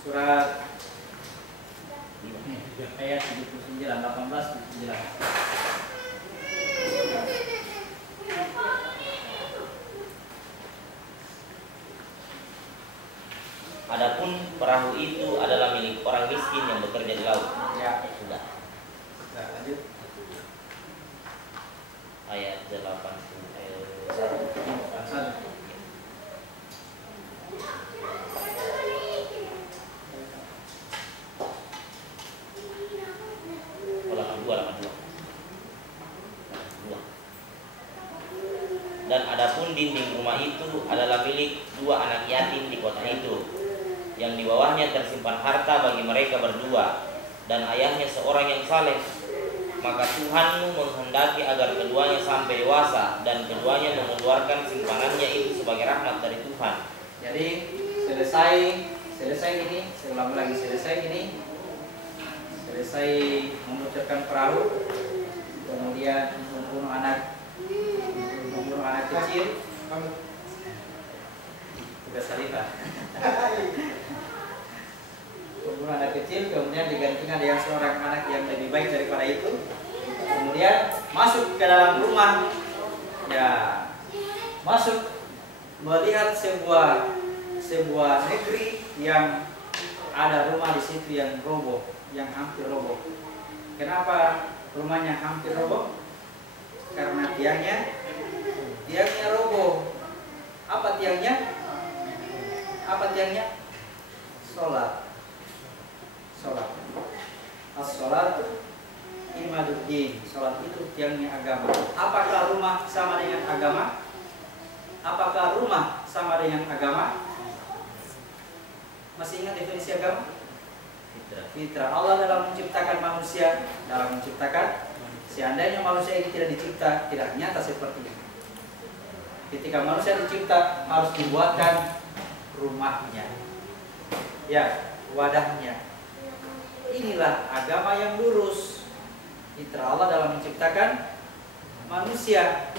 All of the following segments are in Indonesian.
Surat ayat 79, 18, 79. Adapun perahu itu adalah milik orang miskin yang bekerja di laut. Ya, Sudah. nah, lanjut. Ayat 81. Dan adapun dinding rumah itu adalah milik dua anak yatim di kota itu, yang di bawahnya tersimpan harta bagi mereka berdua, dan ayahnya seorang yang saleh. Maka Tuhanmu menghendaki agar keduanya sampai dewasa, dan keduanya mengeluarkan simpanannya itu sebagai rahmat dari Tuhan. Jadi selesai ini, saya ulang lagi, selesai mengucapkan perahu, kemudian membunuh anak kecil, tugas Salita. Membunuh anak kecil, kemudian digantikan dengan seorang anak yang lebih baik daripada itu. Kemudian masuk ke dalam rumah, ya, masuk melihat sebuah negeri yang ada rumah di situ yang roboh, yang hampir roboh. Kenapa rumahnya hampir roboh? Karena tiangnya roboh. Apa tiangnya? Sholat. As-sholat imaduddin. Sholat itu tiangnya agama. Apakah rumah sama dengan agama? Masih ingat definisi agama? Fitrah. Allah dalam menciptakan manusia, seandainya manusia ini tidak dicipta, tidak nyata seperti ini. Ketika manusia dicipta, harus dibuatkan rumahnya, ya, wadahnya. Inilah agama yang lurus. Fitrah Allah dalam menciptakan manusia.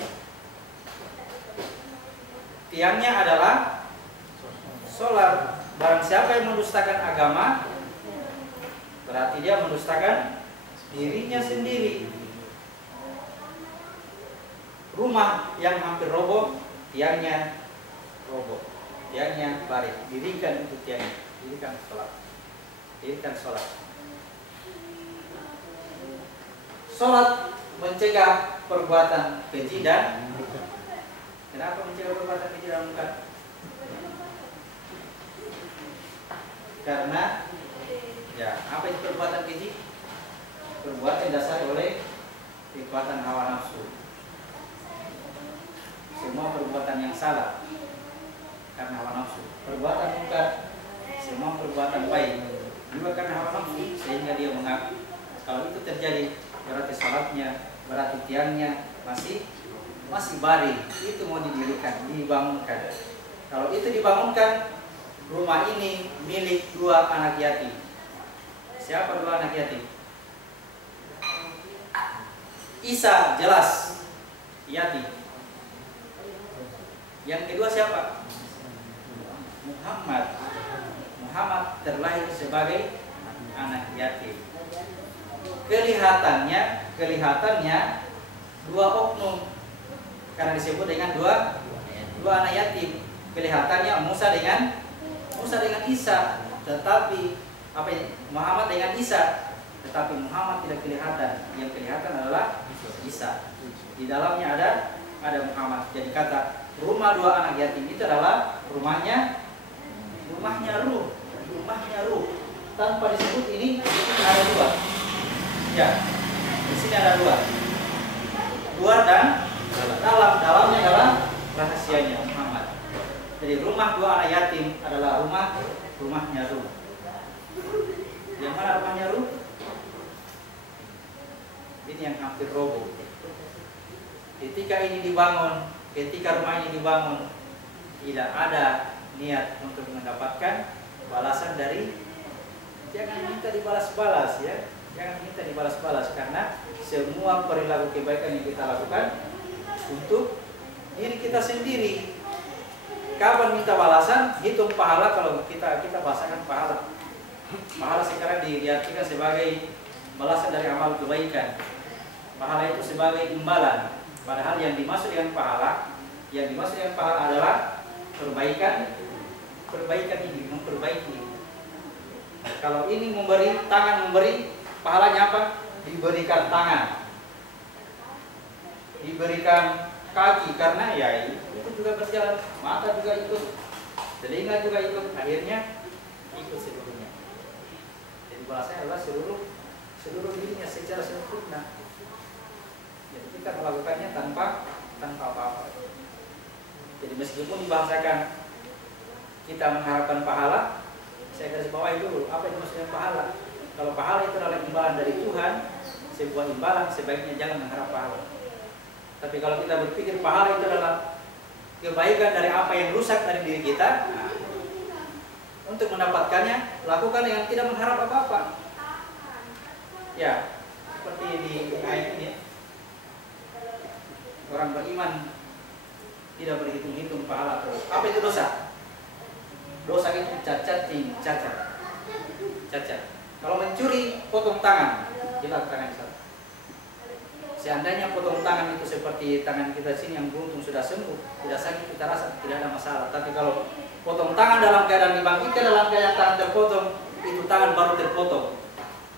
Tiangnya adalah sholat. Barang siapa yang mendustakan agama, berarti dia mendustakan dirinya sendiri. Rumah yang hampir roboh, tiangnya roboh, tiangnya balik. Dirikan untuk tiangnya, dirikan sholat. Sholat mencegah perbuatan keji dan kenapa mencegah perbuatan keji dan mungkar? Karena ya, apa itu perbuatan keji? Perbuatan dasar oleh kekuatan hawa nafsu. Semua perbuatan yang salah karena hawa nafsu. Perbuatan mungkar, semua perbuatan baik juga karena hawa nafsu, sehingga dia mengaku. Kalau itu terjadi, berarti sholatnya, berarti tiangnya masih baring. Itu mau didirikan, dibangunkan. Kalau itu dibangunkan, rumah ini milik dua anak yatim. Siapa dua anak yatim? Isa jelas yatim. Yang kedua siapa? Muhammad terlahir sebagai anak yatim. Kelihatannya dua oknum, karena disebut dengan dua anak yatim. Kelihatannya Musa dengan Isa, tetapi Muhammad dengan Isa, tetapi Muhammad tidak kelihatan. Yang kelihatan adalah Isa. Di dalamnya ada Muhammad. Jadi kata rumah dua anak yatim itu adalah rumahnya ruh. Tanpa disebut ini ada dua. Ya, di sini ada dua. Luar dan dalam. Dalamnya adalah rahasianya Muhammad. Jadi rumah dua anak yatim adalah rumahnya ruh. Yang mana rumahnya ruh? Ini yang hampir roboh. Ketika rumah ini dibangun, tidak ada niat untuk mendapatkan balasan dari, jangan minta dibalas-balas, ya. Jangan minta dibalas-balas, karena semua perilaku kebaikan yang kita lakukan untuk diri kita sendiri. Kapan minta balasan? Hitung pahala. Kalau kita bahasakan pahala. Pahala sekarang diartikan sebagai balasan dari amal kebaikan. Pahala itu sebagai imbalan. Padahal yang dimaksud dengan pahala, adalah perbaikan ini, memperbaiki. Kalau ini tangan memberi, pahalanya apa? Diberikan tangan, diberikan kaki, karena ya itu juga berjalan, mata juga ikut, telinga juga ikut, akhirnya ikut seluruhnya. Jadi balasannya adalah seluruh dirinya secara sempurna. Jadi kita melakukannya tanpa apa-apa. Jadi meskipun dibahasakan kita mengharapkan pahala, saya garis bawahi dulu apa yang maksudnya pahala. Kalau pahala itu adalah imbalan dari Tuhan, sebuah imbalan, sebaiknya jangan mengharap pahala. Tapi kalau kita berpikir pahala itu adalah kebaikan dari apa yang rusak dari diri kita, untuk mendapatkannya lakukan yang tidak mengharap apa-apa. Ya, seperti di ayat ini, orang beriman tidak berhitung-hitung pahala. Apa itu dosa? Dosa itu cacat. Kalau mencuri, potong tangan, hilang tangan satu. Seandainya potong tangan itu seperti tangan kita sini yang beruntung sudah sembuh, tidak sakit, kita rasa tidak ada masalah. Tapi kalau potong tangan dalam keadaan dibangkitkan dalam keadaan tangan terpotong, itu tangan baru terpotong,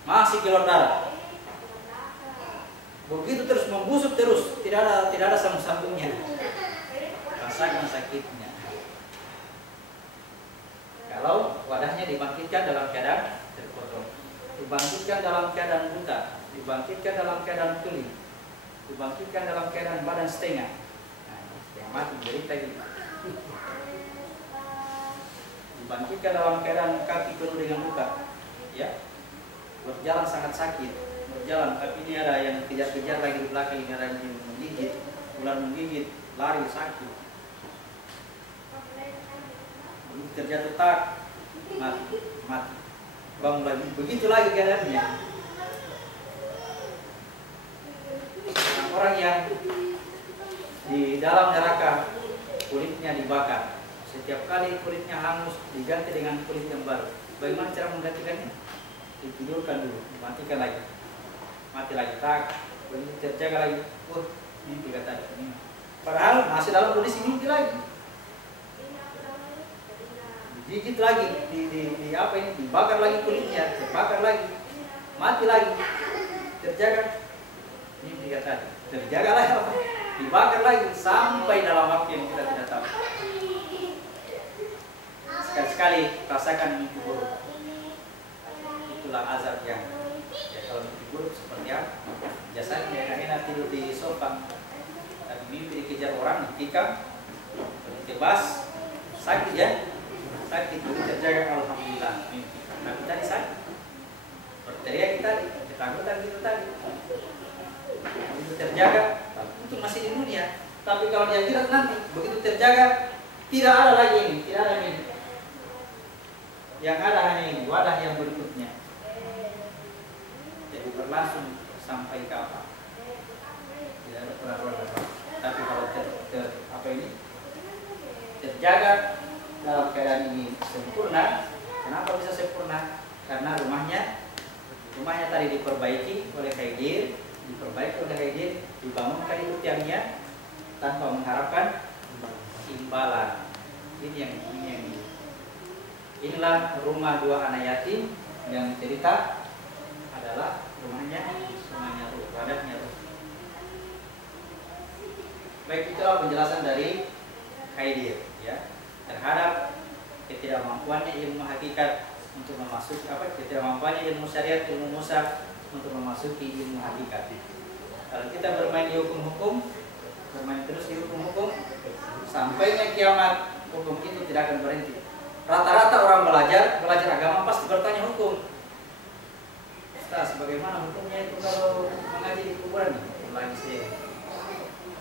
masih keluar darah. Begitu terus membusuk terus, tidak ada sambung-sambungnya. Rasakan sakitnya. Kalau wadahnya dibangkitkan dalam keadaan terpotong, dibangkitkan dalam keadaan buta, dibangkitkan dalam keadaan tuli, dibangkitkan dalam keadaan badan setengah, yang mati menderita gitu. Dibangkitkan dalam keadaan kaki penuh dengan luka, ya, berjalan sangat sakit, berjalan tapi ini ada yang kejar-kejar lagi di belakang, ini ada yang menggigit, ular menggigit, lari sakit. Terjatuh tak, mati, bangun lagi, begitu lagi keadaannya. Orang yang di dalam neraka kulitnya dibakar, setiap kali kulitnya hangus diganti dengan kulit yang baru. Bagaimana cara menggantikannya? Ditidurkan dulu, matikan lagi, mati lagi, tak, begitu terjaga lagi. Mimpi kata ini. Padahal masih dalam kondisi mimpi lagi. Digigit lagi, dibakar lagi kulitnya, terbakar lagi, mati lagi, terjaga, mimpi kata, terjaga lagi, dibakar lagi sampai dalam waktu yang kita tidak tahu. Sekali-sekali rasakan mimpi buruk, itulah azab yang, ya kalau mimpi buruk seperti apa? Biasanya enak tidur di sofa, tapi mimpi dikejar orang, ditikam, tebas, sakit ya. Sakit, terjaga alhamdulillah mimpi. Tapi tadi sakit, berteriak kita tadi, ketakutan kita tadi, begitu terjaga, untuk masih di dunia. Tapi kalau di akhirat nanti, begitu terjaga, tidak ada lagi ini, tidak ada mimpi. Yang ada hanya ini, wadah yang berikutnya. Jadi berlangsung sampai kapan? Tidak ada peraturan. Tapi kalau terjaga dalam keadaan ini sempurna. Kenapa bisa sempurna? Karena rumahnya tadi diperbaiki oleh Khaidir, dibangunkan itu tiangnya tanpa mengharapkan imbalan. Inilah rumah dua anak yatim yang cerita adalah rumahnya ruh, wadahnya ruh. Baik, itulah penjelasan dari Khaidir, ya, terhadap ketidakmampuannya ilmu hakikat untuk memasuki ketidakmampuannya ilmu syariat, ilmu Musa untuk memasuki ilmu hakikat. Kalau kita bermain di hukum-hukum, bermain terus di hukum-hukum, sampainya kiamat, hukum itu tidak akan berhenti. Rata-rata orang belajar agama pasti bertanya hukum. Ustaz, bagaimana hukumnya itu kalau mengaji di kuburan? Lagi sih.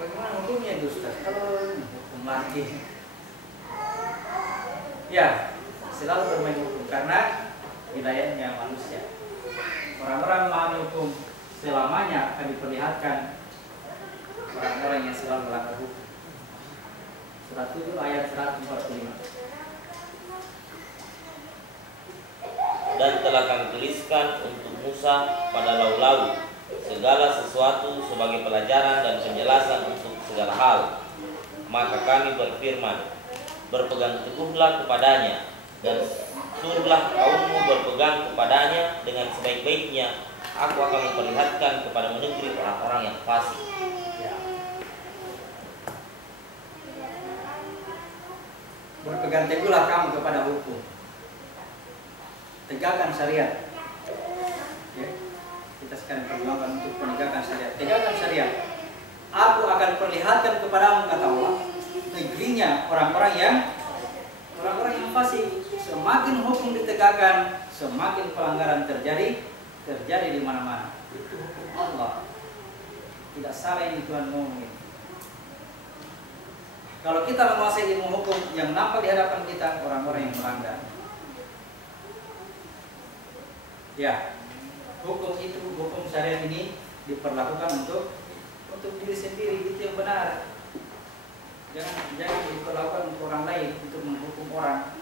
Bagaimana hukumnya itu Ustaz? Kalau hukum lagi. Ya, selalu bermain hukum karena wilayahnya manusia. Orang-orang memahami hukum selamanya akan diperlihatkan orang-orang yang selalu melanggar hukum. Surat 7 ayat 145. dan telah kami tuliskan untuk Musa pada lau-lau segala sesuatu sebagai pelajaran dan penjelasan untuk segala hal. Maka kami berfirman, berpegang teguhlah kepadanya dan suruhlah kaummu berpegang kepadanya dengan sebaik-baiknya. Aku akan memperlihatkan kepadamu negeri orang-orang yang fasik. Berpegang teguhlah kamu kepada hukum. Tegakkan syariat. Ya. Kita sekarang perjuangkan untuk penegakan syariat. Tegakkan syariat. Aku akan perlihatkan kepadamu, kata Allah, negerinya orang-orang yang fasik. Semakin hukum ditegakkan, semakin pelanggaran terjadi di mana-mana. Itu hukum Allah. Tidak salah ini Tuhan ngomongin. Kalau kita menguasai ilmu hukum, yang nampak di hadapan kita orang-orang yang melanggar. Ya, hukum syariat ini diperlakukan untuk diri sendiri, itu yang benar. Jangan diperlakukan untuk orang lain, untuk menghukum orang.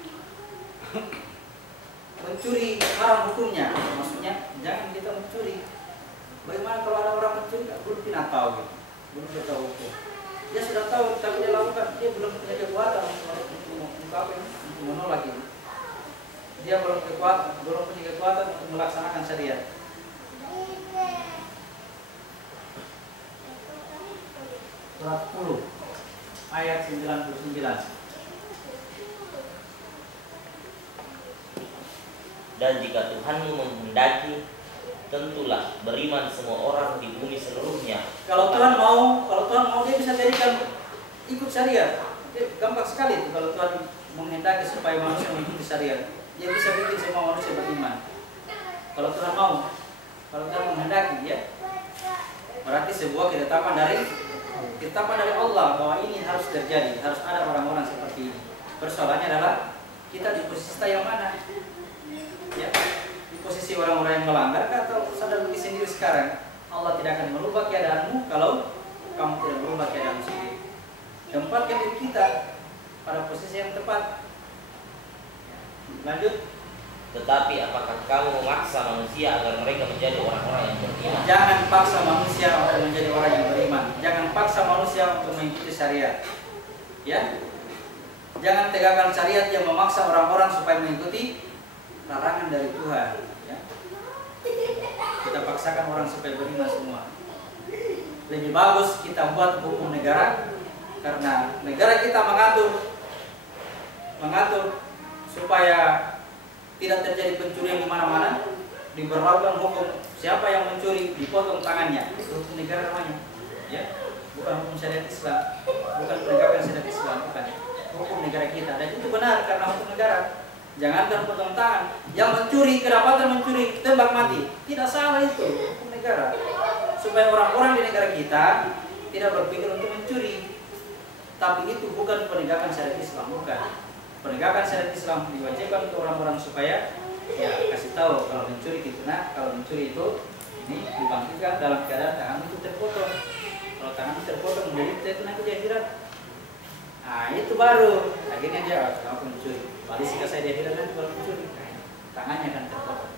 Mencuri haram hukumnya, maksudnya jangan kita mencuri. Bagaimana kalau ada orang mencuri, belum pernah tahu, gitu. Belum tahu hukum. Dia sudah tahu, tapi dia lakukan, dia belum punya kekuatan untuk menolak ini. Dia belum punya kekuatan untuk melaksanakan syariat. Surat 10 ayat 99. Dan jika Tuhanmu menghendaki, tentulah beriman semua orang di bumi seluruhnya. Kalau Tuhan mau dia bisa jadikan ikut syariat. Dia gampang sekali itu kalau Tuhan menghendaki supaya manusia mengikuti syariat. Dia bisa bikin semua manusia beriman. Kalau Tuhan mau, kalau Tuhan menghendaki, ya. Berarti sebuah ketetapan dari Allah bahwa ini harus terjadi, harus ada orang-orang seperti ini. Persoalannya adalah kita di posisi yang mana? Ya, di posisi orang-orang yang melanggar atau sadar diri sendiri sekarang. Allah tidak akan merubah keadaanmu kalau kamu tidak merubah keadaanmu sendiri. Tempatkan diri kita pada posisi yang tepat. Lanjut. Tetapi apakah kamu memaksa manusia agar mereka menjadi orang-orang yang beriman? Jangan paksa manusia untuk menjadi orang yang beriman. Jangan paksa manusia untuk mengikuti syariat. Ya. Jangan tegakkan syariat yang memaksa orang-orang supaya mengikuti larangan dari Tuhan, ya. Kita paksakan orang supaya beriman semua. Lebih bagus kita buat hukum negara, karena negara kita mengatur supaya tidak terjadi pencurian di mana-mana. Diberlakukan hukum, siapa yang mencuri dipotong tangannya. Itu hukum negara namanya, ya. Bukan hukum syariat Islam, bukan penegakan syariat Islam, bukan. Hukum negara kita, dan itu benar karena hukum negara. Jangankan potong tangan, yang mencuri, kedapatan mencuri, tembak mati. Tidak salah itu, hukum negara. Supaya orang-orang di negara kita tidak berpikir untuk mencuri. Tapi itu bukan penegakan syariat Islam, bukan. Penegakan syariat Islam diwajibkan untuk orang-orang supaya ya kasih tahu kalau mencuri itu kalau mencuri itu ini dibangkitkan dalam keadaan tangan itu terpotong. Kalau tangan itu terpotong menjadi itu nanti dia akhirat. Nah itu baru akhirnya dia kalau mencuri. Balik jika saya di akhirat nanti kalau mencuri tangannya akan terpotong.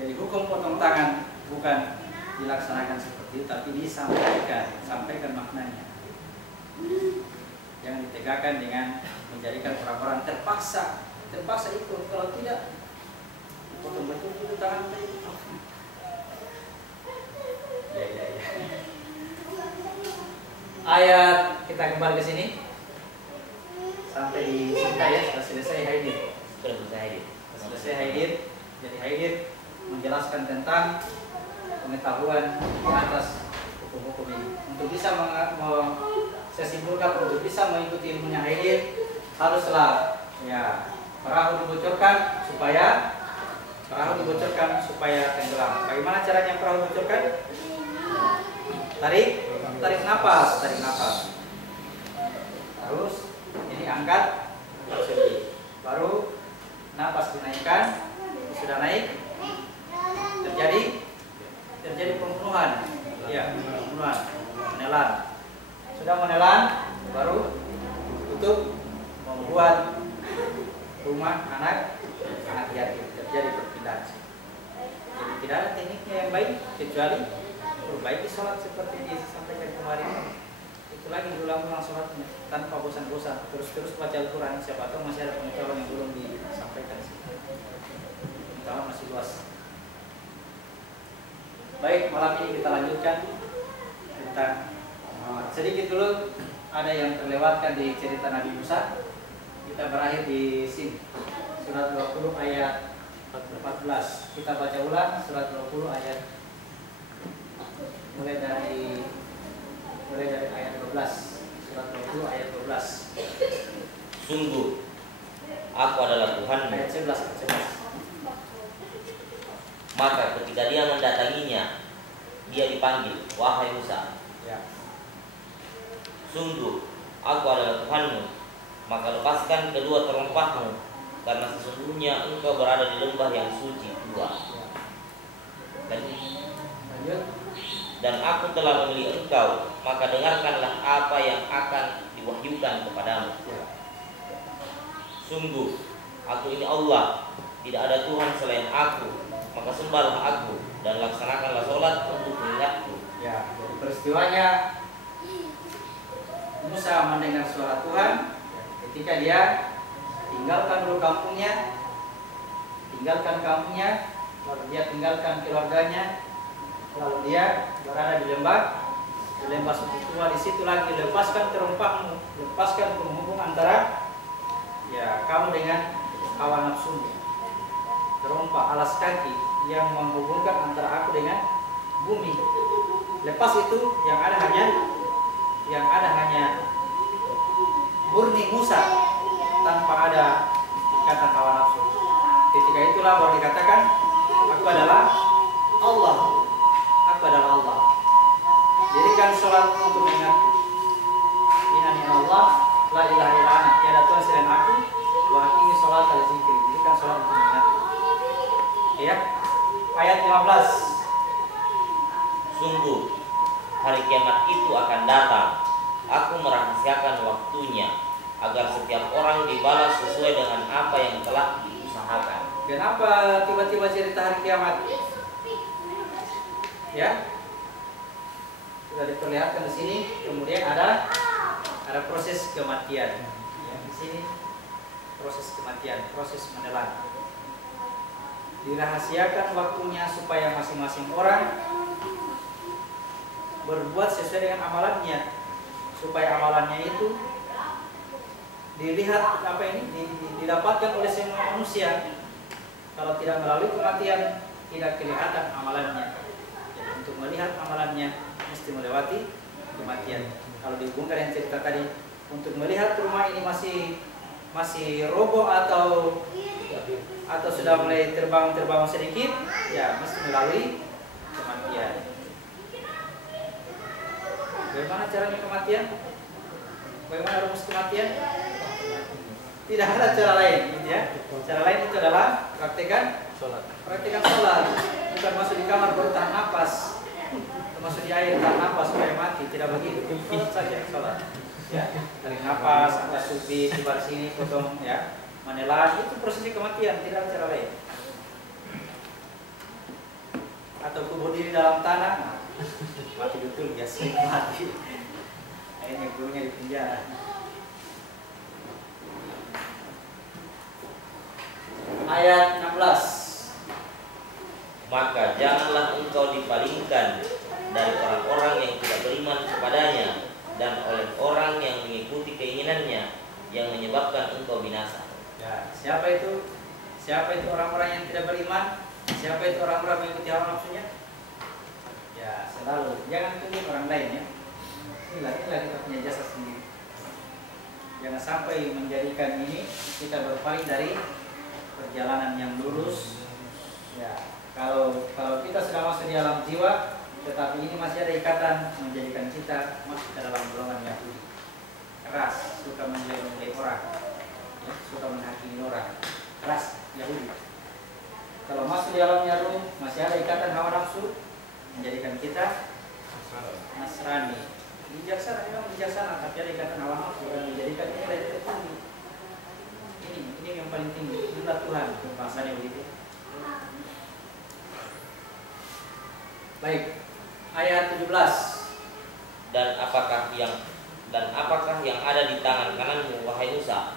Jadi hukum potong tangan bukan dilaksanakan seperti itu, tapi sampaikan maknanya. Jangan ditegakkan dengan menjadikan orang-orang terpaksa ikut. Kalau tidak, potong betul tangan kita. Ya. Ayat kita kembali ke sini sampai di sini ya, sudah selesai hadir. Jadi hadir menjelaskan tentang pengetahuan di atas hukum-hukum ini. Untuk bisa saya simpulkan, untuk bisa mengikuti ilmunya hadir haruslah ya perahu dibocorkan supaya tenggelam. Bagaimana caranya perahu dibocorkan? Tarik nafas. Terus ini angkat, baru nafas dinaikkan. Sudah naik, terjadi pembunuhan. Ya, pembunuhan, menelan. Sudah menelan, baru tutup, membuat rumah anak yatim, terjadi perpindahan. Jadi tidak ada tekniknya yang baik kecuali perbaiki sholat seperti disampaikan kemarin. Itu lagi diulang-ulang sholatnya tanpa bosan-bosan, terus baca Al-Quran. Siapa tahu masih ada pengetahuan yang belum disampaikan. Pengetahuan masih luas. Baik, malam ini kita lanjutkan tentang sedikit dulu ada yang terlewatkan di cerita Nabi Musa. Kita berakhir di sini surat 20 ayat 14. Kita baca ulang surat 20 ayat mulai dari ayat 12. Surat 20 ayat 12. Sungguh aku adalah Tuhanmu. Ayat 11. Maka ketika dia mendatanginya, dia dipanggil, wahai Musa. Ya. Sungguh aku adalah Tuhanmu, maka lepaskan kedua terompahmu, karena sesungguhnya engkau berada di lembah yang suci tua. Lanjut. Dan aku telah memilih engkau, maka dengarkanlah apa yang akan diwahyukan kepadamu. Sungguh aku ini Allah, tidak ada Tuhan selain aku, maka sembahlah aku dan laksanakanlah sholat untuk mengingatku. Ya, jadi peristiwanya Musa mendengar suara Tuhan ketika dia tinggalkan dulu kampungnya, lalu dia tinggalkan keluarganya, lalu dia berada di lembah suci tua. Di situ lagi, lepaskan terompahmu, lepaskan penghubung antara kamu dengan hawa nafsumu. Terompah alas kaki yang menghubungkan antara aku dengan bumi. Lepas itu yang ada hanya murni Musa tanpa ada ikatan hawa nafsu. Ketika itulah baru dikatakan aku adalah Allah. Jadikan sholat untuk mengingatku. Inani Allah la ilaha illa ana, tiada Tuhan selain aku. Wa aqimi sholat al zikri. Jadikan sholat untuk mengingatku. Ya. Ayat 15. Sungguh hari kiamat itu akan datang. Aku merahasiakan waktunya, agar setiap orang dibalas sesuai dengan apa yang telah diusahakan. Kenapa tiba-tiba cerita hari kiamat? Ya, sudah diperlihatkan di sini. Kemudian ada proses kematian. Ya, di sini proses kematian, proses menelan. Dirahasiakan waktunya supaya masing-masing orang berbuat sesuai dengan amalannya, supaya amalannya itu dilihat didapatkan oleh semua manusia. Kalau tidak melalui kematian, tidak kelihatan amalannya. Jadi untuk melihat amalannya mesti melewati kematian. Kalau dihubungkan yang cerita tadi, untuk melihat rumah ini masih roboh atau sudah mulai terbang sedikit, ya mesti melalui kematian. Bagaimana caranya kematian? Bagaimana rumus kematian? Tidak ada cara lain, gitu ya. Cara lain itu adalah praktekkan sholat. Bukan masuk di kamar baru tahan napas, masuk di air tahan napas supaya mati. Tidak begitu. Sholat saja, sholat. Ya, tarik napas, angkat subit, tibar sini, potong, ya, menelan. Itu prosesnya kematian, tidak ada cara lain. Atau kubur diri dalam tanah, mati betul, biasanya mati. Akhirnya gurunya di penjara. Ayat 16. Maka janganlah engkau dipalingkan dari orang-orang yang tidak beriman kepadanya dan oleh orang yang mengikuti keinginannya yang menyebabkan engkau binasa. Ya, siapa itu? Siapa itu orang-orang yang tidak beriman? Siapa itu orang-orang yang mengikuti hawa nafsunya? Ya, selalu jangan tunggu orang lain, ya. Inilah kita punya jasa sendiri. Jangan sampai menjadikan ini kita berpaling dari perjalanan yang lurus. Ya, kalau kita sudah masuk di alam jiwa, tetapi ini masih ada ikatan menjadikan kita masuk ke dalam golongan Yahudi. Keras, suka menilai orang, ya, suka menghakimi orang. Keras Yahudi. Kalau masuk di alamnya ruh, masih ada ikatan hawa nafsu, menjadikan kita Nasrani. Bijaksana, memang bijaksana, tapi ada ikatan hawa nafsu dan menjadikan kita tertinggi. Ini yang paling tinggi. Inilah Tuhan, bahasanya begitu. Baik, ayat 17. Dan apakah yang ada di tangan kananmu, wahai Musa?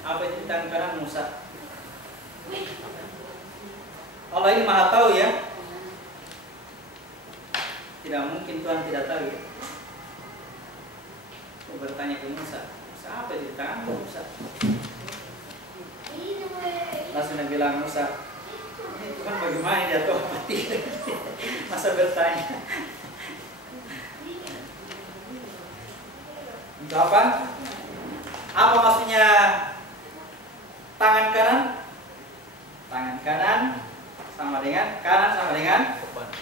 Apa itu di tangan kanan Musa? Allah ini maha tahu ya. Tidak mungkin Tuhan tidak tahu ya. Aku bertanya ke Musa, apa itu di tangan Musa? Langsung dia bilang, Musa, ini Tuhan bagaimana dia tahu apa tidak? Masa bertanya. Untuk apa? Apa maksudnya tangan kanan? Tangan kanan sama dengan kanan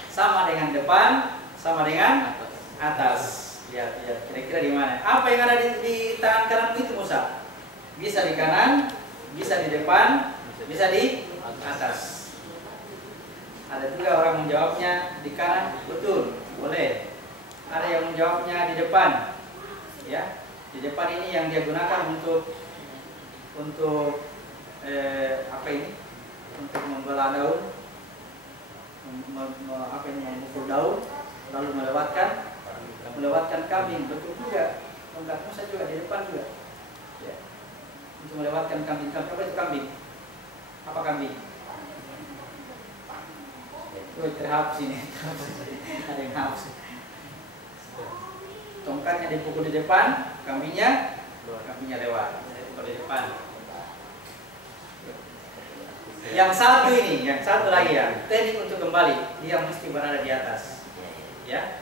sama dengan depan sama dengan atas. Lihat, kira-kira di mana? Apa yang ada di tangan kanan itu Musa? Bisa di kanan, bisa di depan, bisa di atas. Ada juga orang menjawabnya di kanan, betul, boleh. Ada yang menjawabnya di depan, ya. Di depan ini yang dia gunakan untuk apa ini? Untuk membelah daun, memukul daun, lalu melewatkan kambing, betul juga. Tongkat Musa juga di depan juga, ya. Untuk melewatkan kambing. Apa itu kambing? Apa kambing? Terhapus ini. Ada yang hapus. Tongkatnya dipukul di depan, kambingnya lewat. Dipukul di depan. Yang satu lagi ya, teknik untuk kembali, dia mesti berada di atas. Ya.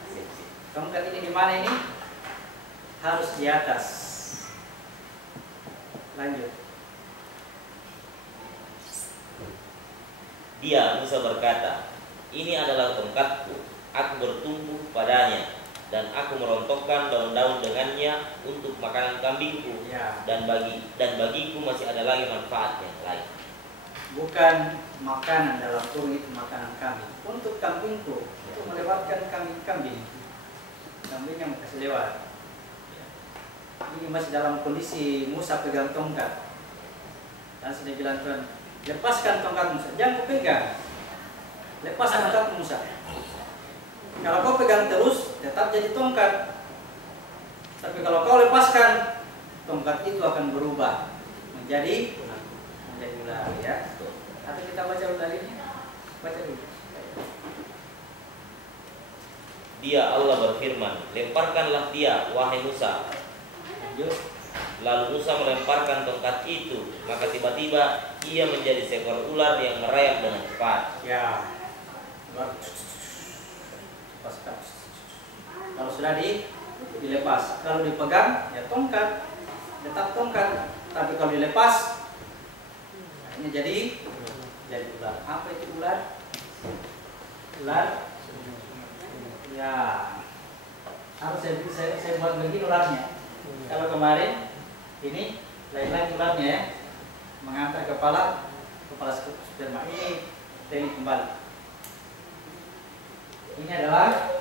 Tongkat ini di mana ini? Harus di atas. Lanjut. Dia, Musa berkata, ini adalah tongkatku, aku bertumbuh padanya, dan aku merontokkan daun-daun dengannya untuk makanan kambingku, Ya. dan bagiku masih ada lagi manfaat yang lain. Bukan makanan dalam kurung itu makanan kambing. Untuk kambingku, untuk melewatkan kambing. Kambing yang kasih lewat. Ini masih dalam kondisi Musa pegang tongkat. Dan sudah bilang Tuhan, lepaskan tongkat Musa, jangan kau pegang. Lepaskan tongkat Musa. Kalau kau pegang terus, tetap jadi tongkat. Tapi kalau kau lepaskan, tongkat itu akan berubah menjadi ular, ya. Atau kita baca ular ini, baca dulu. Dia, Allah berfirman, lemparkanlah dia, wahai Musa. Lanjut. Lalu Musa melemparkan tongkat itu, maka tiba-tiba ia menjadi seekor ular yang merayap dengan cepat. Ya. Lepaskan. Kalau sudah dilepas, kalau dipegang ya tongkat, tetap tongkat. Tapi kalau dilepas, ini jadi ular. Apa itu ular? Ular. Ya. Harus saya buat begini ularnya. Kalau kemarin ini lain-lain ularnya ya, mengangkat kepala sperma. Ini teknik kembali. Ini adalah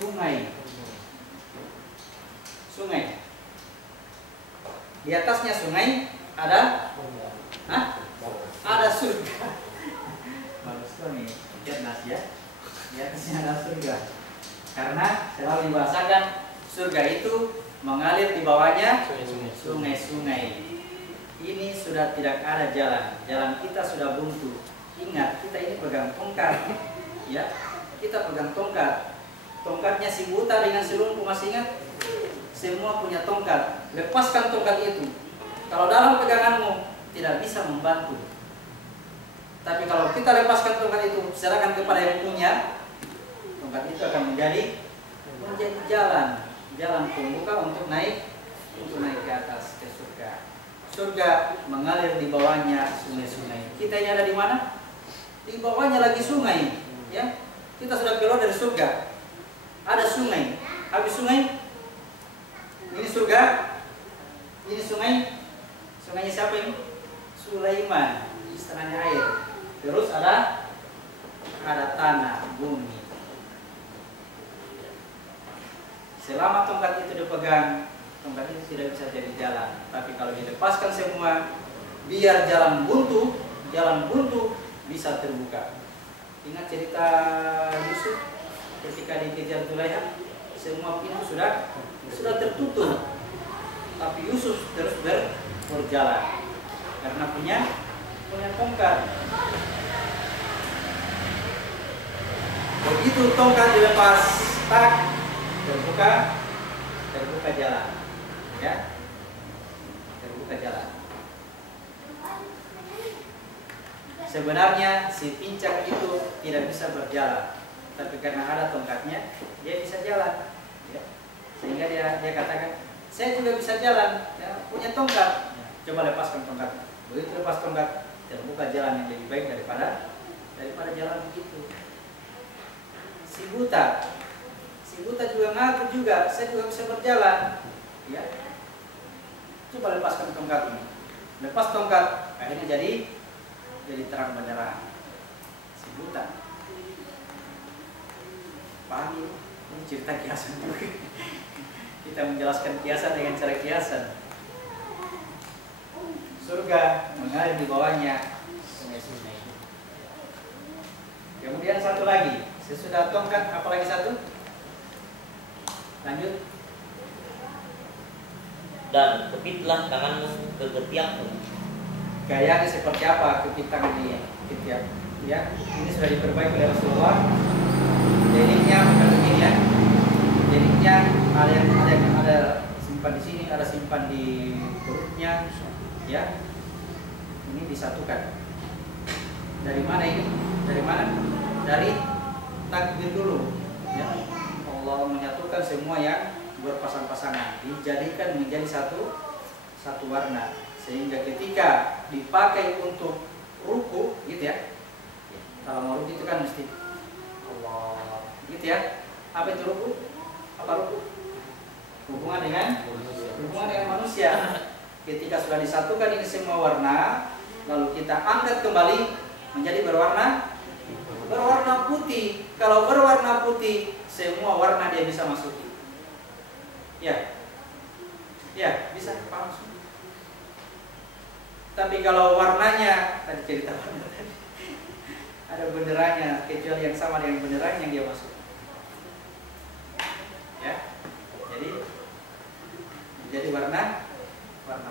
sungai. Di atasnya sungai ada surga. Bagus sekali cerdas ya. Di atasnya ada surga. Karena selalu dibahasakan surga itu mengalir di bawahnya sungai-sungai. Ini sudah tidak ada jalan kita sudah buntu. Ingat, kita ini pegang tongkat, ya. Kita pegang tongkat. Tongkatnya si buta dengan si lumpuh, masih ingat? Semua punya tongkat. Lepaskan tongkat itu. Kalau dalam peganganmu tidak bisa membantu. Tapi kalau kita lepaskan tongkat itu, serahkan kepada yang punya, tongkat itu akan menjadi jalan pembuka untuk naik ke atas, ke surga. Surga mengalir di bawahnya sungai-sungai. Kita ini ada di mana? Di bawahnya lagi sungai, ya. Kita sudah keluar dari surga. Ada sungai. Habis sungai, ini surga. Ini sungai. Sungainya siapa ini? Sulaiman, istananya air. Terus ada tanah, bumi. Selama tongkat itu dipegang, tongkat itu tidak bisa jadi jalan. Tapi kalau dilepaskan semua, biar jalan buntu bisa terbuka. Ingat cerita Yusuf ketika dikejar Zulaiha, semua pintu sudah tertutup, tapi Yusuf terus berjalan karena punya tongkat. Begitu tongkat dilepas, tak terbuka jalan, ya, terbuka jalan. Sebenarnya si pincang itu tidak bisa berjalan, tapi karena ada tongkatnya dia bisa jalan, ya. Sehingga dia katakan, saya juga bisa jalan, ya, punya tongkat. Coba lepaskan tongkat. Begitu lepas tongkat, terbuka jalan yang lebih baik daripada jalan begitu. Si buta juga ngaku juga, saya juga bisa berjalan, ya. Coba lepaskan tongkat ini. Lepas tongkat, akhirnya jadi terang benderang. Si buta. Paham ini cerita kiasan juga. Kita menjelaskan kiasan dengan cara kiasan. Surga mengalir di bawahnya sungai-sungai. Kemudian satu lagi, sesudah tongkat apalagi satu? Lanjut. Dan kepitlah tanganmu ke ketiakmu. Gayanya seperti apa kepitang di ketiak? Ya, ini sudah diperbaiki oleh Rasulullah. Deniknya bukan begini ya. Deniknya ada simpan di sini, ada simpan di perutnya, ya. Ini disatukan. Dari mana ini? Dari mana? Dari takbir dulu, ya. Allah menyatukan semua yang berpasang-pasangan, dijadikan menjadi satu warna, sehingga ketika dipakai untuk ruku, gitu ya. Kalau mau ruku itu kan mesti Allah, gitu ya. Apa itu ruku? Apa ruku? Hubungan dengan manusia. Ketika sudah disatukan ini semua warna, lalu kita angkat kembali menjadi berwarna putih. Kalau berwarna putih, semua warna dia bisa masuki. Ya, bisa paham. Tapi kalau warnanya, tadi cerita warna tadi, ada benderanya, kecuali yang sama dengan benderanya yang dia masuk. Ya, jadi warna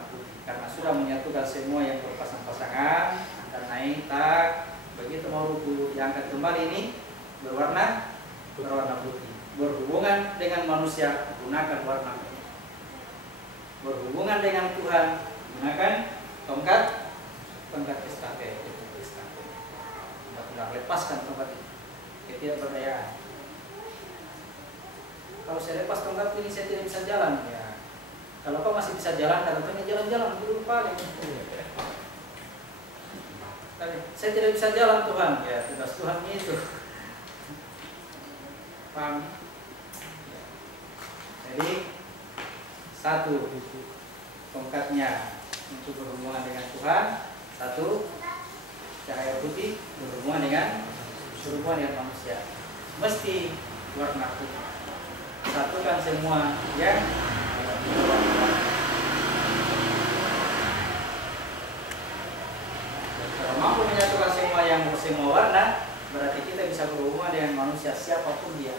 putih karena sudah menyatukan semua yang berpasang-pasangan, angkat naik, tak, begitu mau ruku diangkat kembali ini berwarna putih. Berhubungan dengan manusia gunakan warna putih. Berhubungan dengan Tuhan gunakan tongkat estafet. Tidak lepaskan tongkat ini, ketidakberdayaan. Kalau saya lepas tongkat ini saya tidak bisa jalan, ya. Kalau kau masih bisa jalan, katanya jalan-jalan dulu paling. Saya tidak bisa jalan Tuhan, ya tugas Tuhan itu. Paham? Jadi satu tongkatnya untuk berhubungan dengan Tuhan, satu cahaya putih berhubungan dengan manusia. Mesti warna putih. Satukan semua yang kalau mampu menyatukan semua warna, berarti kita bisa berhubungan dengan manusia siapapun dia.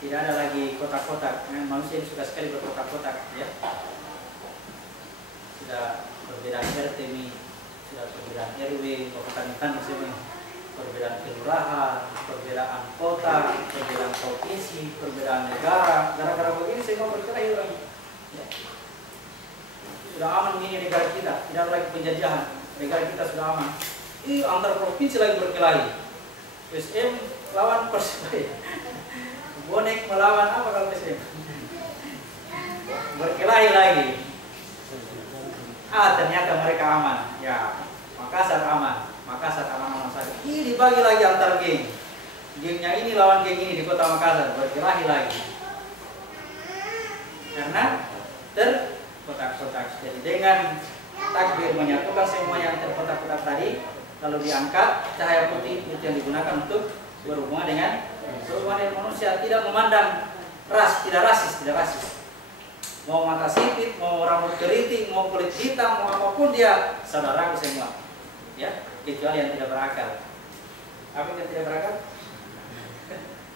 Tidak ada lagi kotak-kotak. Manusia suka sekali berkotak-kotak, ya. Sudah perbedaan RT, sudah perbedaan RW, kota-kota misalnya, perbedaan kelurahan, perbedaan kota, perbedaan provinsi, perbedaan negara. Gara-gara begini semua berkelahi lagi. Ya. Sudah aman ini negara kita, tidak lagi penjajahan. Negara kita sudah aman. Antar provinsi lagi berkelahi. SM lawan Persebaya. Bonek melawan apa kalau SM? Berkelahi lagi. Ternyata mereka aman. Ya, Makassar aman saja. Ini dibagi lagi antar geng. Gengnya ini lawan geng ini di kota Makassar, berkelahi lagi. Karena terkotak-kotak. Jadi dengan takbir menyatukan semua yang terkotak-kotak tadi, lalu diangkat cahaya putih itu yang digunakan untuk berhubungan dengan manusia, tidak memandang ras, tidak rasis. mau mata sipit, mau rambut keriting, mau kulit hitam, mau apapun dia saudaraku semua. Ya, kecuali yang tidak berakal. Apa yang tidak berakal?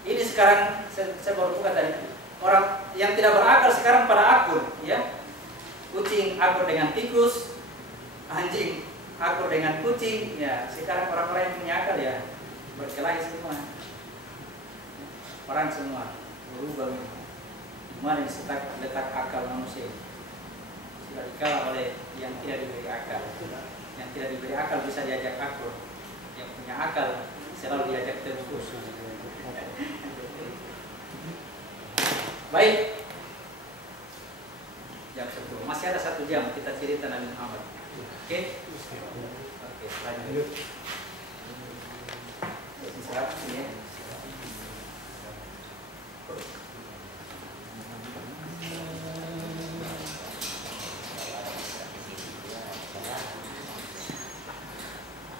Ini sekarang saya baru buka tadi. Orang yang tidak berakal sekarang pada akur, ya. Kucing akur dengan tikus, anjing akur dengan kucing, ya. Sekarang orang-orang yang punya akal ya berkelahi semua. Orang semua berubah. Mana letak akal manusia? Sudah dikalah oleh yang tidak diberi akal. Yang tidak diberi akal bisa diajak akur. Yang punya akal selalu diajak terus. Baik. Jam 10. Masih ada 1 jam kita cerita Nabi Muhammad. Oke? Oke, lanjut. Istirahat sini ya.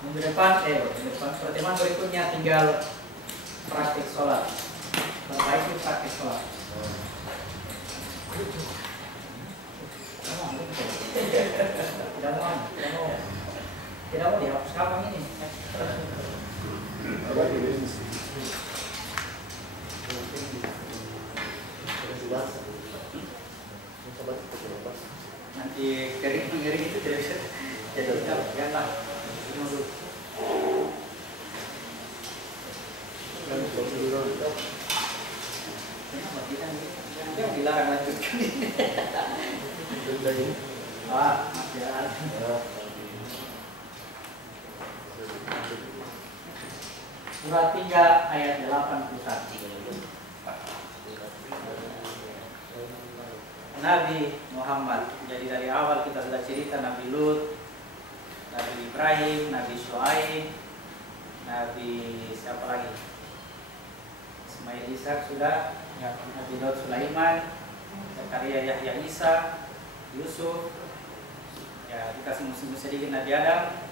Minggu depan pertemuan berikutnya tinggal praktik sholat. Perbaiki praktik sholat. Tidak mau dihapus kapan ini? Nanti kering itu tidak bisa jadi janganlah. Kenapa kita jangan dilarang lanjutkan ini? Masih ada. Surat 3 ayat 81. Nabi Muhammad. Jadi dari awal kita sudah cerita Nabi Lut, Nabi Ibrahim, Nabi Shu'aib, Nabi siapa lagi? Ismail Ishak sudah, Nabi Daud Sulaiman, Zakaria Yahya Isa, Yusuf, ya dikasih musim sedikit Nabi Adam.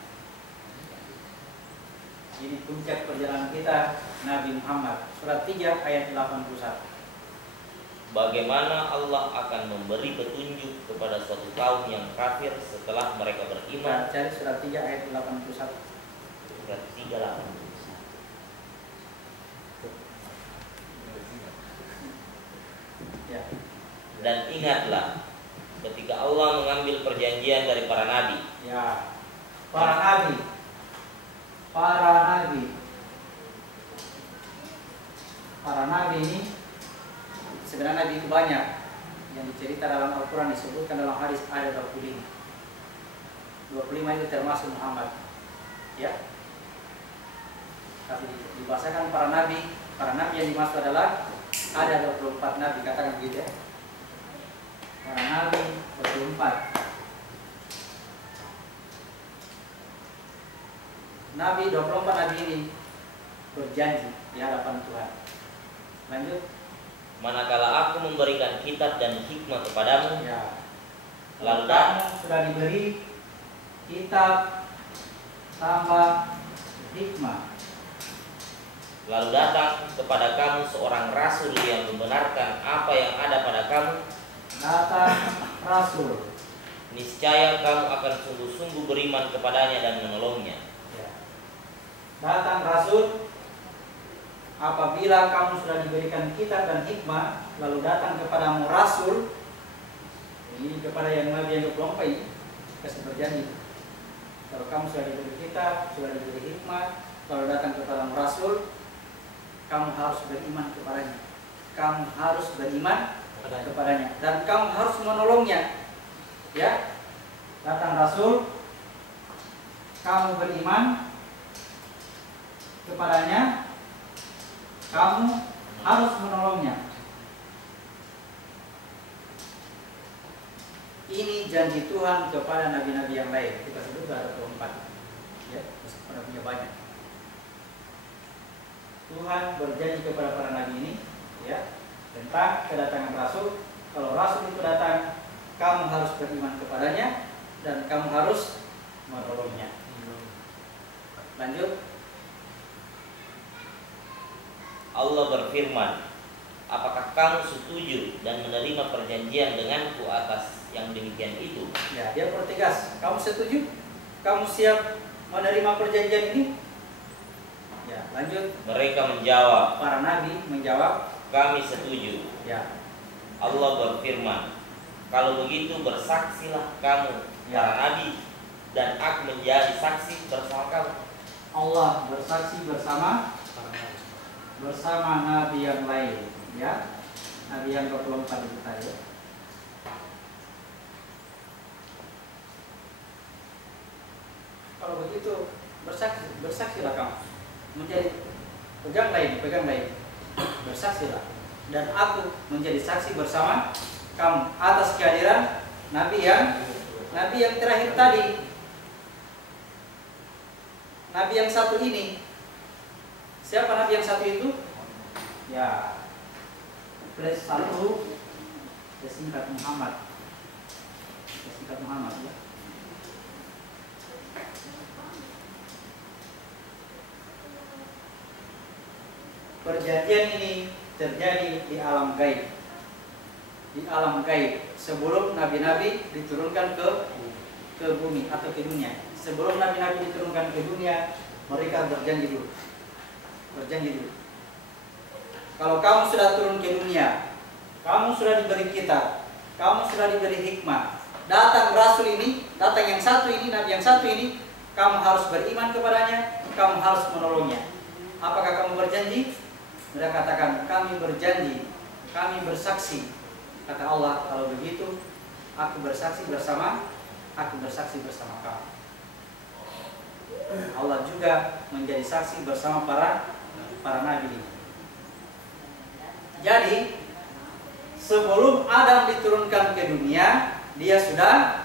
Ini puncak perjalanan kita Nabi Muhammad. Surat 3 ayat 81. Bagaimana Allah akan memberi petunjuk kepada suatu kaum yang kafir setelah mereka beriman? Cari surat 3 ayat 81. Surat 3 Ya. Dan ingatlah ketika Allah mengambil perjanjian dari para nabi. Ya. Para nabi. Para nabi ini sebenarnya nabi itu banyak yang dicerita dalam Al-Quran, disebutkan dalam hadis ada 25. 25 itu termasuk Muhammad, ya. Tapi dibahasakan para nabi yang dimaksud adalah ada 24 nabi, katakan begitu ya. Para nabi 24. Nabi 24 nabi ini berjanji di hadapan Tuhan. Lanjut. Manakala aku memberikan kitab dan hikmah kepadamu, Ya. lalu kamu sudah diberi kitab tambah hikmah. Lalu datang kepada kamu seorang rasul yang membenarkan apa yang ada pada kamu. Datang rasul. Niscaya kamu akan sungguh-sungguh beriman kepadanya dan menolongnya. Ya. Datang rasul. Apabila kamu sudah diberikan kitab dan hikmah, lalu datang kepadamu rasul, ini kepada yang nabi yang 24 ini kasih berjanji. Kalau kamu sudah diberi kitab, sudah diberi hikmah, lalu datang kepadamu rasul, kamu harus beriman kepadanya. Kamu harus beriman kepadanya dan kamu harus menolongnya. Ya, datang rasul, kamu beriman kepadanya, kamu harus menolongnya. Ini janji Tuhan kepada nabi-nabi yang lain. Kita sebut ada 24. Ya, meskipun punya banyak. Tuhan berjanji kepada para nabi ini, ya, tentang kedatangan rasul. Kalau rasul itu datang, kamu harus beriman kepadanya dan kamu harus menolongnya. Lanjut. Allah berfirman, apakah kamu setuju dan menerima perjanjian denganku atas yang demikian itu? Ya, dia pertegas. Kamu setuju? Kamu siap menerima perjanjian ini? Ya, lanjut. Mereka menjawab, para nabi menjawab, kami setuju. Ya. Allah berfirman, kalau begitu bersaksilah kamu, para nabi, dan aku menjadi saksi bersama kamu. Allah bersaksi bersama nabi yang lain, ya. Nabi yang 24 itu tadi. Kalau begitu bersaksilah kamu. Menjadi pegang lain, bersaksilah. Dan aku menjadi saksi bersama kamu atas kehadiran nabi yang terakhir tadi. Nabi yang satu ini. Siapa nabi yang satu itu? Ya, plus 1 singkat Muhammad. Singkat Muhammad, ya. Perjanjian ini terjadi di alam gaib. Di alam gaib sebelum nabi-nabi diturunkan ke bumi atau ke dunia. Sebelum nabi-nabi diturunkan ke dunia, mereka berjanji dulu. Kalau kamu sudah turun ke dunia, kamu sudah diberi kitab, kamu sudah diberi hikmah. Datang rasul ini, datang yang satu ini, nabi yang satu ini, kamu harus beriman kepadanya, kamu harus menolongnya. Apakah kamu berjanji? Mereka katakan, kami berjanji, kami bersaksi. Kata Allah, kalau begitu, aku bersaksi bersama kamu. Allah juga menjadi saksi bersama para nabi. Jadi, sebelum Adam diturunkan ke dunia, dia sudah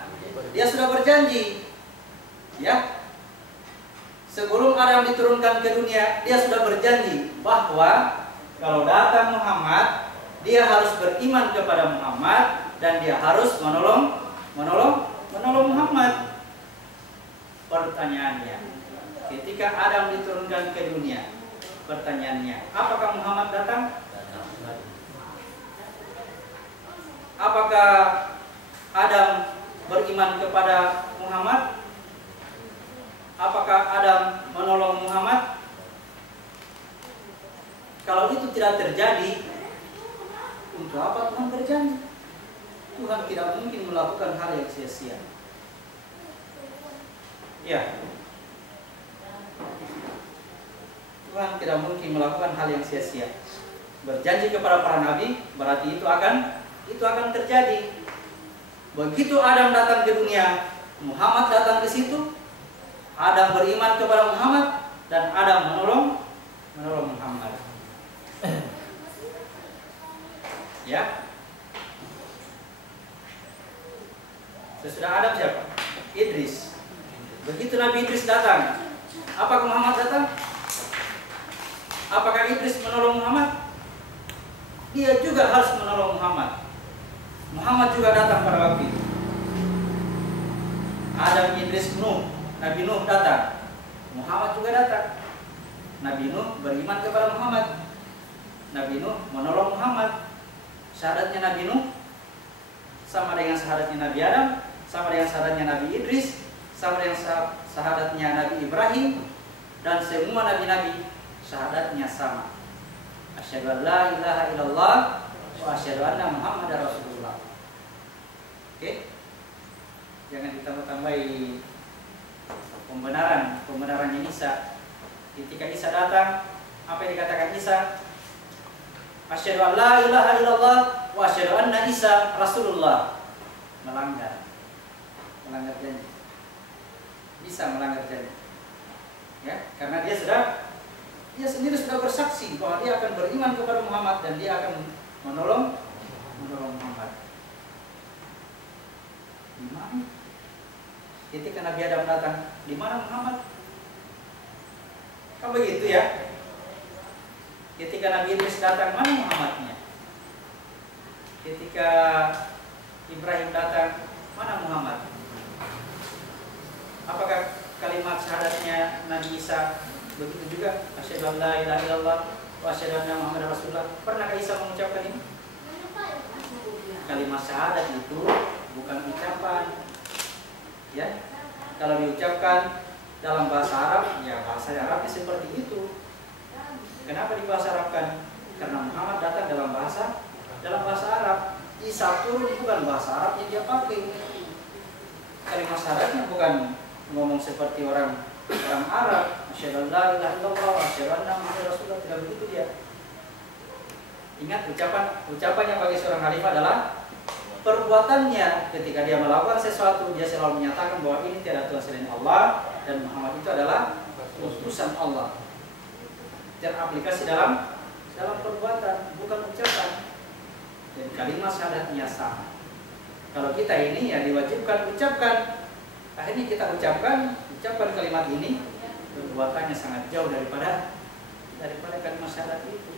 berjanji. Ya. Sebelum Adam diturunkan ke dunia, dia sudah berjanji bahwa kalau datang Muhammad, dia harus beriman kepada Muhammad dan dia harus menolong Muhammad. Pertanyaannya, ketika Adam diturunkan ke dunia, pertanyaannya, apakah Muhammad datang? Apakah Adam beriman kepada Muhammad? Apakah Adam menolong Muhammad? Kalau itu tidak terjadi, untuk apa Tuhan berjanji? Tuhan tidak mungkin melakukan hal yang sia-sia. Ya, Tuhan tidak mungkin melakukan hal yang sia-sia. Berjanji kepada para nabi, berarti itu akan terjadi. Begitu Adam datang ke dunia, Muhammad datang ke situ. Adam beriman kepada Muhammad dan Adam menolong Muhammad. Ya. Sesudah Adam siapa? Idris. Begitu Nabi Idris datang, apakah Muhammad datang? Apakah Idris menolong Muhammad? Dia juga harus menolong Muhammad. Muhammad juga datang pada waktu itu. Adam, Idris, Nuh. Nabi Nuh datang, Muhammad juga datang. Nabi Nuh beriman kepada Muhammad. Nabi Nuh menolong Muhammad. Syahadatnya Nabi Nuh sama dengan syahadatnya Nabi Adam, sama dengan syahadatnya Nabi Idris, sama dengan syahadatnya Nabi Ibrahim, dan semua nabi-nabi syahadatnya sama. Asyhadu an la ilaha illallah wa asyhadu anna Muhammadar Rasulullah. Oke? Jangan ditambah-tambahi pembenarannya Isa. Ketika Isa datang, apa yang dikatakan Isa? Asyhadu an la ilaha illallah wa asyhadu anna Isa Rasulullah. Melanggar janji. Bisa melanggar janji. Ya, karena dia sendiri sudah bersaksi bahwa dia akan beriman kepada Muhammad dan dia akan menolong Muhammad. Di mana? Ketika Nabi Adam datang, di mana Muhammad? Kan begitu ya? Ketika Nabi Idris datang, mana Muhammadnya? Ketika Ibrahim datang, mana Muhammad? Apakah kalimat syahadatnya Nabi Isa begitu juga? Asyhadu an la ilaha illallah wa asyhadu anna Muhammadar Rasulullah. Pernahkah Isa mengucapkan ini? Kalimat syahadat itu bukan ucapan. Ya. Kalau diucapkan dalam bahasa Arab, ya bahasa Arabnya seperti itu. Kenapa dibahasa Arabkan? Karena Muhammad datang dalam bahasa Arab. Isa turun bukan bahasa Arab yang dia pakai. Kalimat syahadatnya bukan ngomong seperti orang Arab. Asyhadu an la ilaha illallah wa asyhadu anna Muhammadar Rasulullah, tidak begitu dia. Ingat ucapannya bagi seorang khalifah adalah perbuatannya. Ketika dia melakukan sesuatu, dia selalu menyatakan bahwa ini tiada Tuhan selain Allah dan Muhammad itu adalah utusan Allah. Teraplikasi dalam perbuatan, bukan ucapan. Dan kalimat syahadatnya sama. Kalau kita ini ya diwajibkan ucapkan. Akhirnya kita ucapkan kalimat ini, perbuatannya sangat jauh daripada kalimat syahadat itu.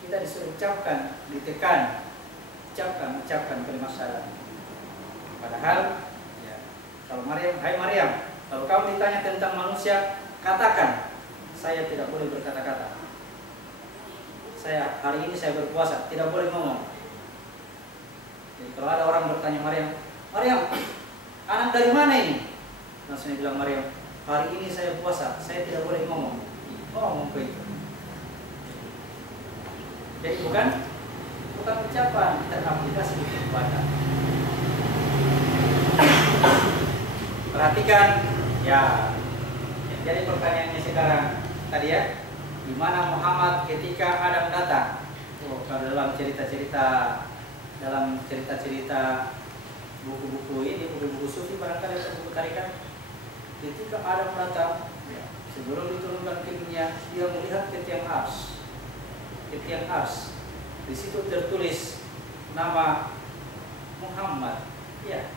Kita disuruh ucapkan, ditekan, ucapkan kalimat syahadat. Padahal, ya, kalau hai Maryam, kalau kamu ditanya tentang manusia, katakan, saya tidak boleh berkata-kata. Hari ini saya berpuasa, tidak boleh ngomong. Jadi kalau ada orang bertanya Maryam, anak dari mana ini? Langsung dia bilang, Maryam, hari ini saya puasa, saya tidak boleh ngomong. Ngomong ke itu. Jadi bukan ucapan, teraplikasi di perbuatan. Perhatikan, ya. Jadi pertanyaannya sekarang tadi ya, di mana Muhammad ketika Adam datang? Kalau dalam cerita-cerita buku-buku sufi barangkali atau buku tarikat, ketika Adam datang, ya, sebelum diturunkan ke dunia, dia melihat ke tiang ars. Di situ tertulis nama Muhammad. Ya.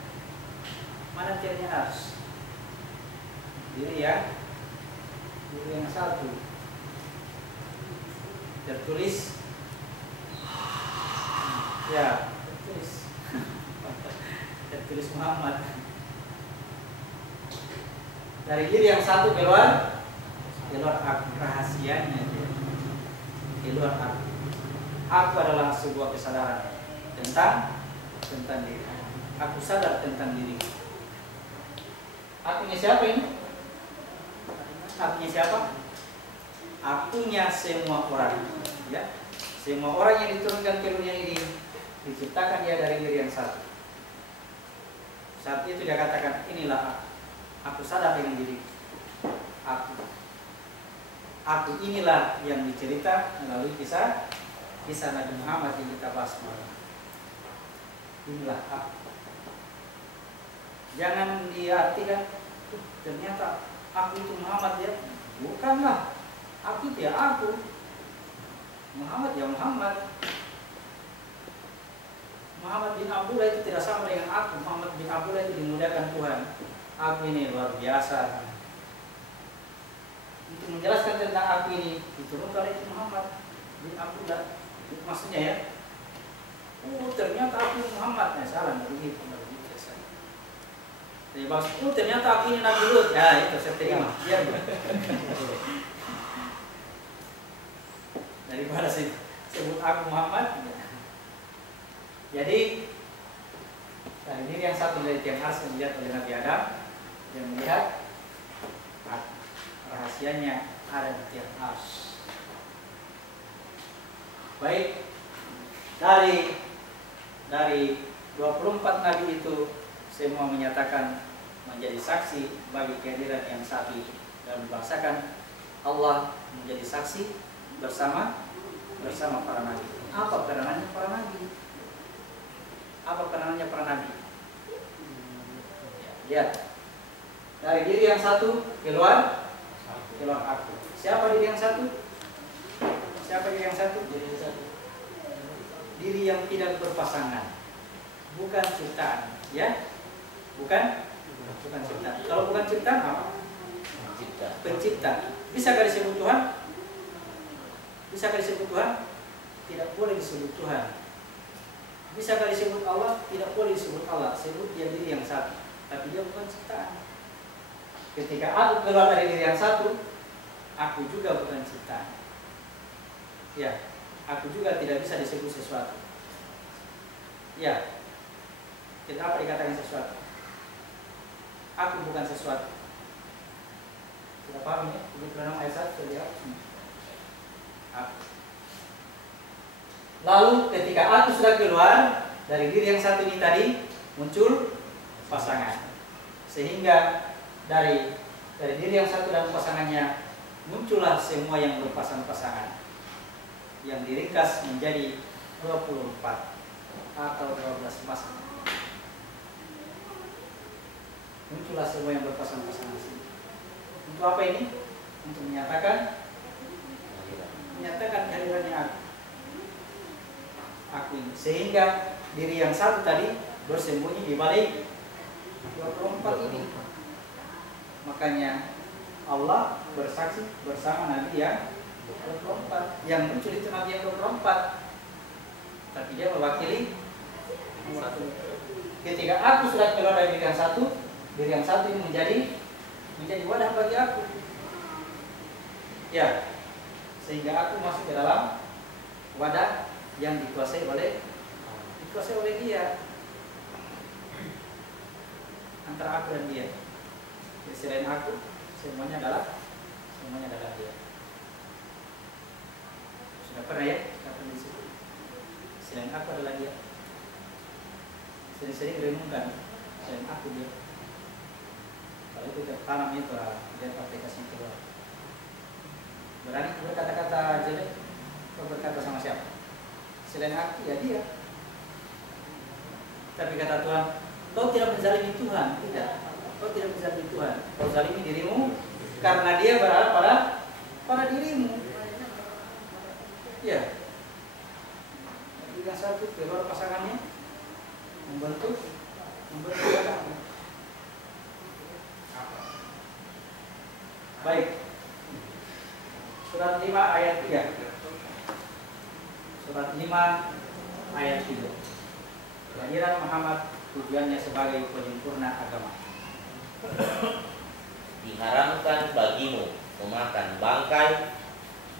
Mana tiangnya ars? Diri yang satu. Tertulis. Ya, tertulis Muhammad. Dari diri yang satu keluar rahasianya dia. Keluar aku. Aku adalah sebuah kesadaran tentang diri. Aku sadar tentang diri. Akunya siapa ini? Akunya siapa? Akunya semua orang. Ya, semua orang yang diturunkan ke dunia ini diciptakan dia dari diri yang satu. Saat itu dia katakan, inilah aku sadar dengan diri. Aku inilah yang dicerita melalui kisah Nabi Muhammad yang kita bahas malam. Inilah aku. Jangan diartikan ternyata aku itu Muhammad ya. Bukanlah. Aku itu ya aku. Muhammad ya Muhammad. Muhammad bin Abdullah itu tidak sama dengan aku. Muhammad bin Abdullah itu dimuliakan Tuhan. Aku ini luar biasa. Untuk menjelaskan tentang aku ini diturunkan oleh Muhammad bin Abdullah. Itu maksudnya ya. Ternyata aku Muhammad. Nah, salah begitu. Jadi maksud, ternyata aku ini Nabi Lut. Ya itu saya terima. Ya. Daripada sebut aku Muhammad. Jadi dari diri yang satu dari tiang ars yang dilihat oleh Nabi Adam, yang melihat rahasianya ada di tiang ars. Baik, dari 24 nabi itu semua menyatakan menjadi saksi bagi kehadiran yang satu itu dan membahasakan Allah menjadi saksi bersama para nabi. Apa peranannya para nabi? Apa peranannya para nabi? Lihat, dari diri yang satu keluar aku. Siapa diri yang satu? Diri yang satu? Diri yang tidak berpasangan, bukan ciptaan, ya? Bukan ciptaan. Kalau bukan ciptaan apa? Pencipta. Bisakah disebut Tuhan? Tidak boleh disebut Tuhan. Bisakah disebut Allah? Tidak boleh disebut Allah. Sebut dia diri yang satu, tapi dia bukan ciptaan. Ketika aku keluar dari diri yang satu, aku juga bukan ciptaan. Ya, aku juga tidak bisa disebut sesuatu. Ya, tidak apa dikatakan sesuatu. Aku bukan sesuatu. Tidak paham ya? Begitu dalam ayat 1 lihat. Aku. Lalu ketika aku sudah keluar dari diri yang satu ini tadi, muncul pasangan. Sehingga dari diri yang satu dan pasangannya muncullah semua yang berpasang-pasangan, yang diringkas menjadi 24 atau 12 pasang. Muncullah semua yang berpasang-pasangan di sini. Untuk apa ini? Untuk menyatakan kehadirannya aku ini. Sehingga diri yang satu tadi bersembunyi di balik 24 ini. Makanya Allah bersaksi bersama Nabi yang 24. Yang muncul itu Nabi yang 24. Tapi dia mewakili satu. Ketika aku sudah keluar dari diri yang satu ini menjadi wadah bagi aku. Ya, sehingga aku masuk ke dalam wadah yang dikuasai oleh dia. Antara aku dan dia. Ya, selain aku, semuanya adalah dia. Sudah pernah ya? Disebut. Selain aku adalah dia. Sering-sering renungkan, selain aku dia. Kalau itu tertanam itu, lihat aplikasi keluar. Berani berkata-kata jelek, kau berkata sama siapa? Selain aku ya dia. Tapi kata Tuhan, kau tidak menzalimi Tuhan, tidak. Kau tidak menzalimi Tuhan. Kau zalimi dirimu karena dia berada pada dirimu. Ya. Yang satu keluar pasangannya membentuk wadahmu. Baik. Surat 5 ayat 3. Surat 5 ayat 3. Kelahiran Muhammad tujuannya sebagai penyempurna agama. Diharamkan bagimu memakan bangkai,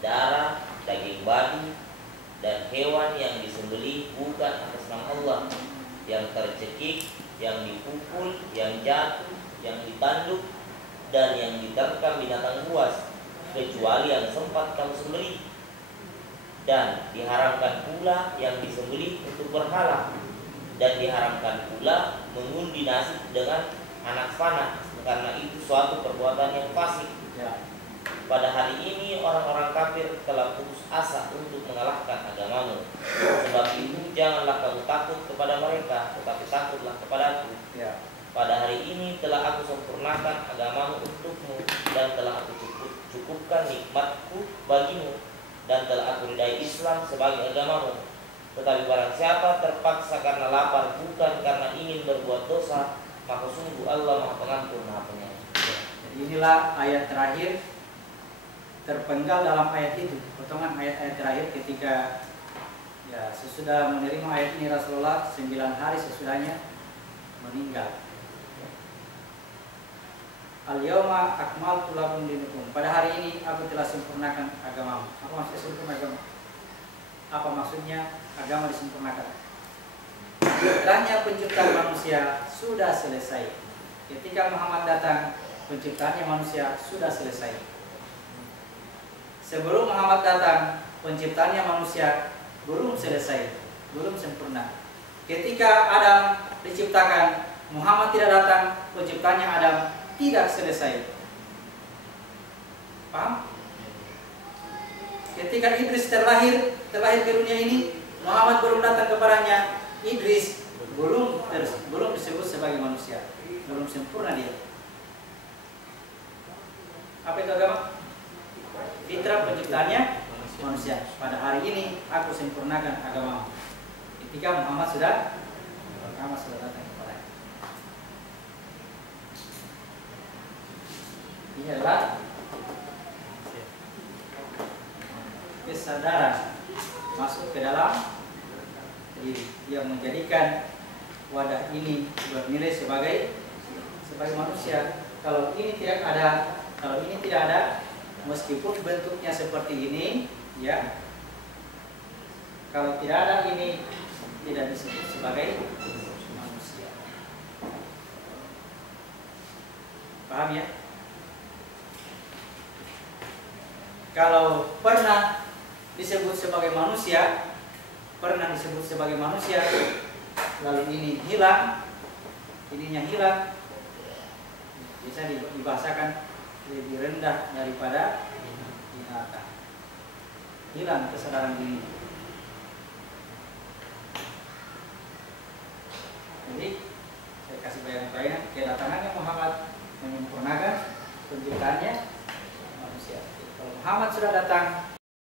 darah, daging babi, dan hewan yang disembelih bukan atas nama Allah, yang tercekik, yang dipukul, yang jatuh, yang ditanduk, dan yang diterkam binatang buas, kecuali yang sempat kamu sembelih. Dan diharamkan pula yang disembelih untuk berhala, dan diharamkan pula mengundi nasi dengan anak panah, karena itu suatu perbuatan yang fasik. Ya. Pada hari ini orang-orang kafir telah putus asa untuk mengalahkan agamamu. Sebab itu janganlah kamu takut kepada mereka, tetapi takutlah kepadaku. Ya. Pada hari ini telah aku sempurnakan agamamu untukmu, dan telah aku cukupkan nikmatku bagimu, dan telah aku ridai Islam sebagai agamamu. Tetapi barang siapa terpaksa karena lapar, bukan karena ingin berbuat dosa, maka sungguh Allah Maha Pengampun, Maha Penyayang. Jadi inilah ayat terakhir, terpenggal dalam ayat itu, potongan ayat-ayat terakhir ketika ya sesudah menerima ayat ini Rasulullah 9 hari sesudahnya meninggal. Al-yawma akmaltu lakum dinakum. Pada hari ini aku telah sempurnakan agamamu. Apa maksudnya sempurna agama? Apa maksudnya agama disempurnakan? Fitrahnya penciptaan manusia sudah selesai. Ketika Muhammad datang, penciptaannya manusia sudah selesai. Sebelum Muhammad datang, penciptaannya manusia belum selesai, belum sempurna. Ketika Adam diciptakan, Muhammad tidak datang, penciptaannya Adam tidak selesai. Paham? Ketika Idris terlahir ke dunia ini, Muhammad belum datang kepadanya, Idris belum disebut sebagai manusia, belum sempurna dia. Apa itu agama? Fitrah penciptaannya manusia. Pada hari ini aku sempurnakan agama. Ketika Muhammad sudah datang kepadanya. Ini adalah kesadaran masuk ke dalam diri yang menjadikan wadah ini bernilai sebagai manusia. Kalau ini tidak ada, meskipun bentuknya seperti ini, ya, kalau tidak ada ini tidak disebut sebagai manusia. Paham ya? Kalau pernah disebut sebagai manusia, lalu ini hilang, ininya hilang, bisa dibahasakan lebih rendah daripada binatang. Hilang kesadaran diri. Jadi saya kasih bayangan-bayangan, kedatangannya Muhammad menyempurnakan penciptaannya manusia. Kalau Muhammad sudah datang,